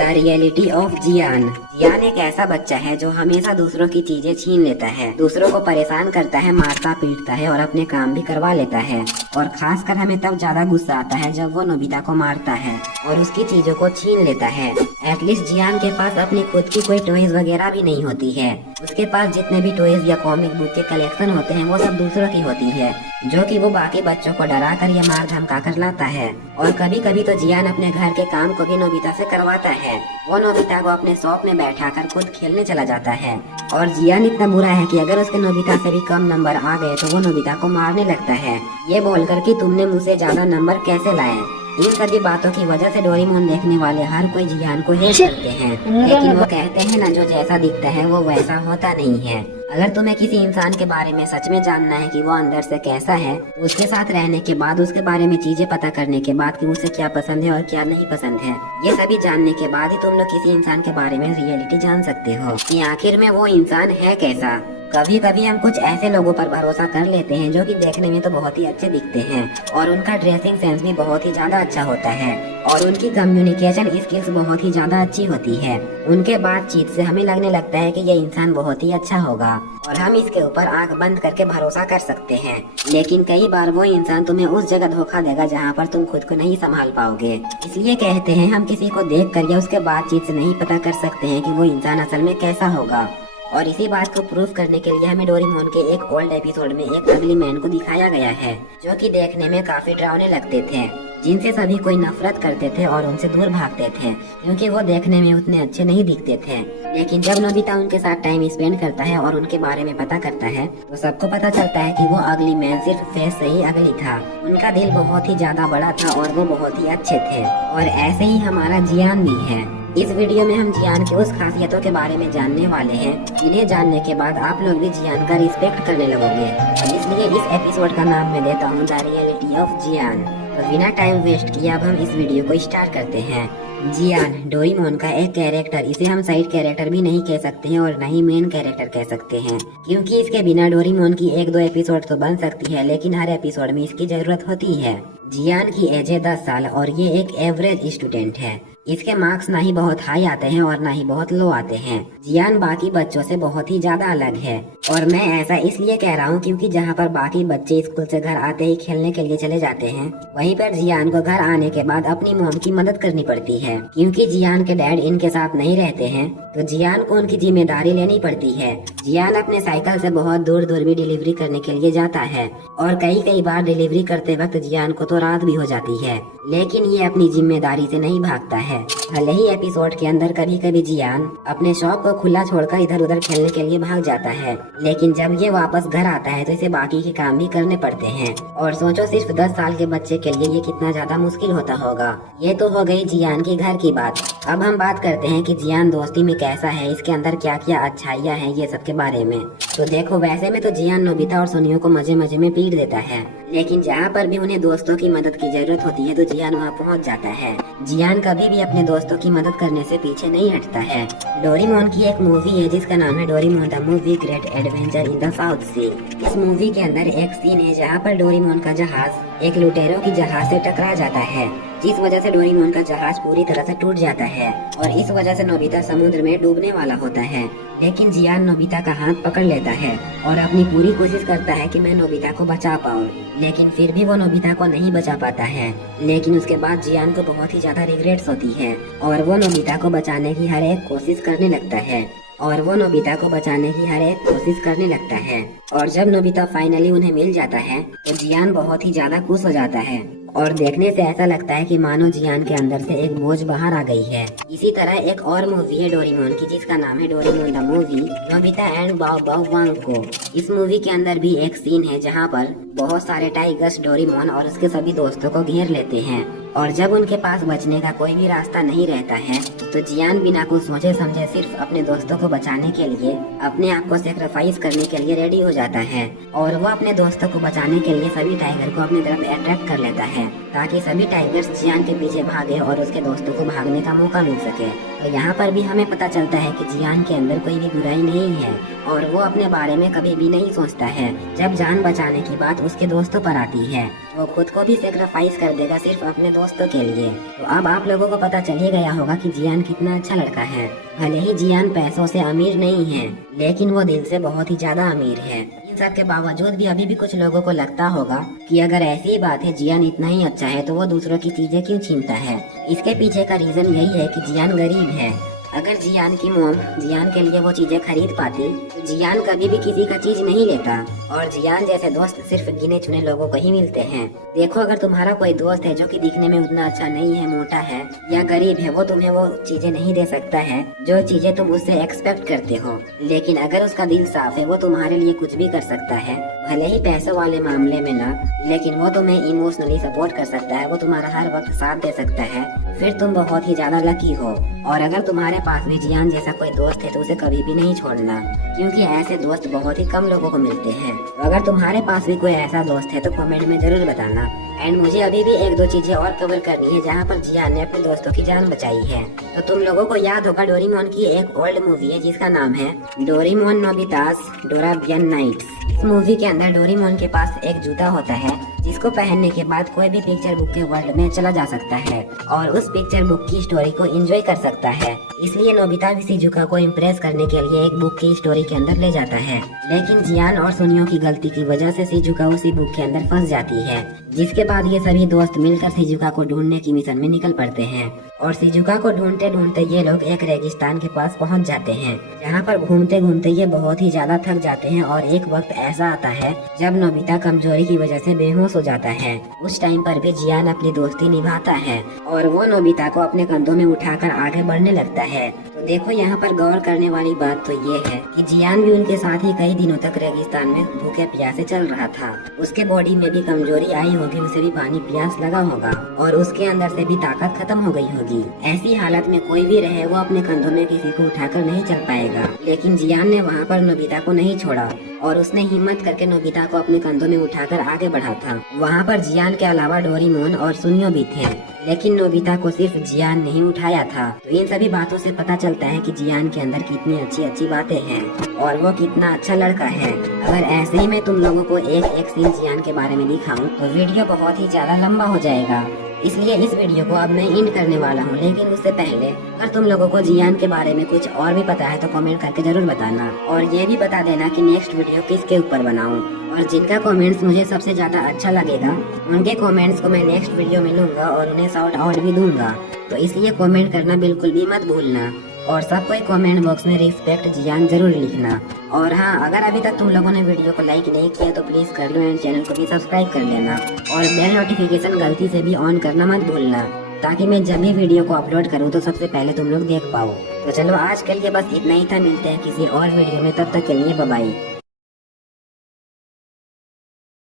The reality of जियान। जियान एक ऐसा बच्चा है जो हमेशा दूसरों की चीजें छीन लेता है, दूसरों को परेशान करता है, मारता पीटता है और अपने काम भी करवा लेता है। और खासकर हमें तब ज्यादा गुस्सा आता है जब वो नोबिता को मारता है और उसकी चीजों को छीन लेता है। एटलीस्ट जियान के पास अपनी खुद की कोई टॉयज वगैरह भी नहीं होती है। उसके पास जितने भी टॉयज या कॉमिक बुक के कलेक्शन होते हैं वो सब दूसरों की होती है, जो कि वो बाकी बच्चों को डरा कर या मार धमका कर लाता है। और कभी कभी तो जियान अपने घर के काम को भी नोबिता से करवाता है। वो नोबिता को अपने शॉप में बैठा कर खुद खेलने चला जाता है। और जियान इतना बुरा है कि अगर उसके नोबिता से भी कम नंबर आ गए तो वो नोबिता को मारने लगता है, ये बोलकर कि तुमने मुझसे ज्यादा नंबर कैसे लाए। इन सभी बातों की वजह से डोरेमोन देखने वाले हर कोई जियान को हेट करते हैं, लेकिन वो कहते हैं ना, जो जैसा दिखता है वो वैसा होता नहीं है। अगर तुम्हें किसी इंसान के बारे में सच में जानना है कि वो अंदर से कैसा है, तो उसके साथ रहने के बाद, उसके बारे में चीजें पता करने के बाद कि उसे क्या पसंद है और क्या नहीं पसंद है, ये सभी जानने के बाद ही तुम लोग किसी इंसान के बारे में रियलिटी जान सकते हो कि आखिर में वो इंसान है कैसा। कभी कभी हम कुछ ऐसे लोगों पर भरोसा कर लेते हैं जो कि देखने में तो बहुत ही अच्छे दिखते हैं और उनका ड्रेसिंग सेंस भी बहुत ही ज्यादा अच्छा होता है और उनकी कम्युनिकेशन स्किल्स बहुत ही ज्यादा अच्छी होती है। उनके बातचीत से हमें लगने लगता है कि ये इंसान बहुत ही अच्छा होगा और हम इसके ऊपर आंख बंद करके भरोसा कर सकते हैं। लेकिन कई बार वो इंसान तुम्हें उस जगह धोखा देगा जहाँ पर तुम खुद को नहीं संभाल पाओगे। इसलिए कहते हैं हम किसी को देख कर या उसके बातचीत से नहीं पता कर सकते हैं कि वो इंसान असल में कैसा होगा। और इसी बात को प्रूफ करने के लिए हमें डोरेमोन के एक ओल्ड एपिसोड में एक अगली मैन को दिखाया गया है, जो कि देखने में काफी डरावने लगते थे, जिनसे सभी कोई नफरत करते थे और उनसे दूर भागते थे क्योंकि वो देखने में उतने अच्छे नहीं दिखते थे। लेकिन जब नोबिता उनके साथ टाइम स्पेंड करता है और उनके बारे में पता करता है तो सबको पता चलता है कि वो अगली मैन सिर्फ फेस से ही अगली था। उनका दिल बहुत ही ज्यादा बड़ा था और वो बहुत ही अच्छे थे। और ऐसे ही हमारा जियान भी है। इस वीडियो में हम जियान की उस खासियतों के बारे में जानने वाले हैं जिन्हें जानने के बाद आप लोग भी जियान का रिस्पेक्ट करने लगोगे। और इसलिए इस एपिसोड का नाम मैं देता हूँ द रियलिटी ऑफ जियान। तो बिना टाइम वेस्ट किए अब हम इस वीडियो को स्टार्ट करते हैं। जियान डोरेमोन का एक कैरेक्टर, इसे हम साइड कैरेक्टर भी नहीं कह सकते हैं और न ही मेन कैरेक्टर कह सकते हैं, क्योंकि इसके बिना डोरेमोन की एक दो एपिसोड तो बन सकती है, लेकिन हर एपिसोड में इसकी जरूरत होती है। जियान की एज है 10 साल और ये एक एवरेज स्टूडेंट है। इसके मार्क्स ना ही बहुत हाई आते हैं और ना ही बहुत लो आते हैं। जियान बाकी बच्चों से बहुत ही ज्यादा अलग है और मैं ऐसा इसलिए कह रहा हूँ क्योंकि जहाँ पर बाकी बच्चे स्कूल से घर आते ही खेलने के लिए चले जाते हैं, वहीं पर जियान को घर आने के बाद अपनी मॉम की मदद करनी पड़ती है। क्योंकि जियान के डैड इनके साथ नहीं रहते हैं तो जियान को उनकी जिम्मेदारी लेनी पड़ती है। जियान अपने साइकिल से बहुत दूर दूर भी डिलीवरी करने के लिए जाता है और कई बार डिलीवरी करते वक्त जियान को तो रात भी हो जाती है, लेकिन ये अपनी जिम्मेदारी से नहीं भागता है। भले ही एपिसोड के अंदर कभी कभी जियान अपने शॉप को खुला छोड़कर इधर उधर खेलने के लिए भाग जाता है, लेकिन जब ये वापस घर आता है तो इसे बाकी के काम भी करने पड़ते हैं। और सोचो सिर्फ 10 साल के बच्चे के लिए ये कितना ज्यादा मुश्किल होता होगा। ये तो हो गई जियान के घर की बात। अब हम बात करते हैं कि जियान दोस्ती में कैसा है, इसके अंदर क्या क्या अच्छाइयाँ हैं, ये सब के बारे में। तो देखो, वैसे में तो जियान नोबिता और सुनियो को मजे मजे में पीट देता है, लेकिन जहाँ पर भी उन्हें दोस्तों की मदद की जरूरत होती है तो जियान वहाँ पहुँच जाता है। जियान कभी भी अपने दोस्तों की मदद करने से पीछे नहीं हटता है। डोरेमोन की एक मूवी है जिसका नाम है Doraemon the movie great adventure in the south sea. इस मूवी के अंदर एक सीन है जहाँ पर डोरेमोन का जहाज एक लुटेरों की जहाज से टकरा जाता है, जिस वजह से डोरेमोन का जहाज पूरी तरह से टूट जाता है और इस वजह से नोबिता समुद्र में डूबने वाला होता है। लेकिन जियान नोबिता का हाथ पकड़ लेता है और अपनी पूरी कोशिश करता है कि मैं नोबिता को बचा पाऊँ, लेकिन फिर भी वो नोबिता को नहीं बचा पाता है। लेकिन उसके बाद जियान को बहुत ही ज्यादा रिग्रेट्स होती है और वो नोबिता को बचाने की हर एक कोशिश करने लगता है और जब नोबिता फाइनली उन्हें मिल जाता है तो जियान बहुत ही ज्यादा खुश हो जाता है और देखने से ऐसा लगता है कि मानो जियान के अंदर से एक बोझ बाहर आ गई है। इसी तरह एक और मूवी है डोरेमोन की जिसका नाम है Doraemon the movie Nobita and बाओ बाओ वांको। इस मूवी के अंदर भी एक सीन है जहाँ पर बहुत सारे टाइगर्स डोरेमोन और उसके सभी दोस्तों को घेर लेते हैं और जब उनके पास बचने का कोई भी रास्ता नहीं रहता है तो जियान बिना कुछ सोचे समझे सिर्फ अपने दोस्तों को बचाने के लिए अपने आप को सेक्रीफाइस करने के लिए रेडी हो जाता है और वो अपने दोस्तों को बचाने के लिए सभी टाइगर को अपनी तरफ अट्रैक्ट कर लेता है ताकि सभी टाइगर्स जियान के पीछे भागे और उसके दोस्तों को भागने का मौका मिल सके। तो यहाँ पर भी हमें पता चलता है कि जियान के अंदर कोई भी बुराई नहीं है और वो अपने बारे में कभी भी नहीं सोचता है। जब जान बचाने की बात उसके दोस्तों पर आती है वो खुद को भी सेक्रीफाइस कर देगा सिर्फ अपने दोस्तों के लिए। तो अब आप लोगों को पता चल ही गया होगा कि जियान कितना अच्छा लड़का है। भले ही जियान पैसों से अमीर नहीं है, लेकिन वो दिल से बहुत ही ज्यादा अमीर है। इन सब के बावजूद भी अभी भी कुछ लोगों को लगता होगा कि अगर ऐसी ही बात है, जियान इतना ही अच्छा है, तो वो दूसरों की चीजें क्यों छीनता है। इसके पीछे का रीजन यही है कि जियान गरीब है। अगर जियान की मोम जियान के लिए वो चीजें खरीद पाती तो जियान कभी भी किसी का चीज नहीं लेता, और जियान जैसे दोस्त सिर्फ गिने चुने लोगों को ही मिलते हैं। देखो, अगर तुम्हारा कोई दोस्त है जो कि दिखने में उतना अच्छा नहीं है, मोटा है या गरीब है, वो तुम्हें वो चीजें नहीं दे सकता है जो चीजें तुम उससे एक्सपेक्ट करते हो। लेकिन अगर उसका दिल साफ है, वो तुम्हारे लिए कुछ भी कर सकता है, भले ही पैसों वाले मामले में ना, लेकिन वो तुम्हें इमोशनली सपोर्ट कर सकता है, वो तुम्हारा हर वक्त साथ दे सकता है। फिर तुम बहुत ही ज्यादा लकी हो। और अगर तुम्हारे पास भी जियान जैसा कोई दोस्त है तो उसे कभी भी नहीं छोड़ना, क्योंकि ऐसे दोस्त बहुत ही कम लोगों को मिलते हैं। तो अगर तुम्हारे पास भी कोई ऐसा दोस्त है तो कमेंट में जरूर बताना। एंड मुझे अभी भी एक दो चीजें और कवर करनी है जहाँ पर जियान ने अपने दोस्तों की जान बचाई है। तो तुम लोगों को याद होगा डोरेमोन की एक ओल्ड मूवी है जिसका नाम है डोरेमोन नोबितास डोराबियन नाइट्स। इस मूवी के अंदर डोरेमोन के पास एक जूता होता है जिसको पहनने के बाद कोई भी पिक्चर बुक के वर्ल्ड में चला जा सकता है और उस पिक्चर बुक की स्टोरी को एंजॉय कर सकता है। इसलिए नोबिता भी शिजुका को इम्प्रेस करने के लिए एक बुक की स्टोरी के अंदर ले जाता है, लेकिन जियान और सुनियो की गलती की वजह से शिजुका उसी बुक के अंदर फंस जाती है। जिसके बाद ये सभी दोस्त मिलकर शिजुका को ढूंढने की मिशन में निकल पड़ते हैं और शिजुका को ढूंढते ढूंढते ये लोग एक रेगिस्तान के पास पहुंच जाते हैं, जहां पर घूमते घूमते ये बहुत ही ज्यादा थक जाते हैं। और एक वक्त ऐसा आता है जब नोबिता कमजोरी की वजह से बेहोश हो जाता है। उस टाइम पर भी जियान अपनी दोस्ती निभाता है और वो नोबिता को अपने कंधों में उठाकर आगे बढ़ने लगता है। तो देखो, यहाँ पर गौर करने वाली बात तो ये है कि जियान भी उनके साथ ही कई दिनों तक रेगिस्तान में भूखे प्यासे चल रहा था। उसके बॉडी में भी कमजोरी आई होगी, उसे भी पानी प्यास लगा होगा और उसके अंदर से भी ताकत खत्म हो गई होगी। ऐसी हालत में कोई भी रहे, वो अपने कंधों में किसी को उठाकर नहीं चल पाएगा। लेकिन जियान ने वहाँ पर नोबिता को नहीं छोड़ा और उसने हिम्मत करके नोबिता को अपने कंधों में उठाकर आगे बढ़ा था। वहाँ पर जियान के अलावा डोरेमोन और सुनियो भी थे, लेकिन नोबिता को सिर्फ जियान नहीं उठाया था। तो इन सभी बातों से पता चलता है कि जियान के अंदर कितनी अच्छी अच्छी बातें हैं और वो कितना अच्छा लड़का है। अगर ऐसे ही मैं तुम लोगों को एक एक सीन जियान के बारे में दिखाऊं तो वीडियो बहुत ही ज्यादा लंबा हो जाएगा, इसलिए इस वीडियो को अब मैं एंड करने वाला हूँ। लेकिन उससे पहले अगर तुम लोगों को जियान के बारे में कुछ और भी पता है तो कमेंट करके जरूर बताना और ये भी बता देना कि नेक्स्ट वीडियो किसके ऊपर बनाऊं। और जिनका कमेंट्स मुझे सबसे ज्यादा अच्छा लगेगा उनके कमेंट्स को मैं नेक्स्ट वीडियो में लूंगा और उन्हें शाउट आउट भी दूंगा। तो इसलिए कमेंट करना बिल्कुल भी मत भूलना और सबको कमेंट बॉक्स में रिस्पेक्ट जियान जरूर लिखना। और हाँ, अगर अभी तक तुम लोगों ने वीडियो को लाइक नहीं किया तो प्लीज कर लो एंड चैनल को भी सब्सक्राइब कर लेना और बेल नोटिफिकेशन गलती से भी ऑन करना मत भूलना, ताकि मैं जब भी वीडियो को अपलोड करूँ तो सबसे पहले तुम लोग देख पाओ। तो चलो, आज के लिए बस इतना ही था। मिलते हैं किसी और वीडियो में, तब तक के लिए बाय बाय।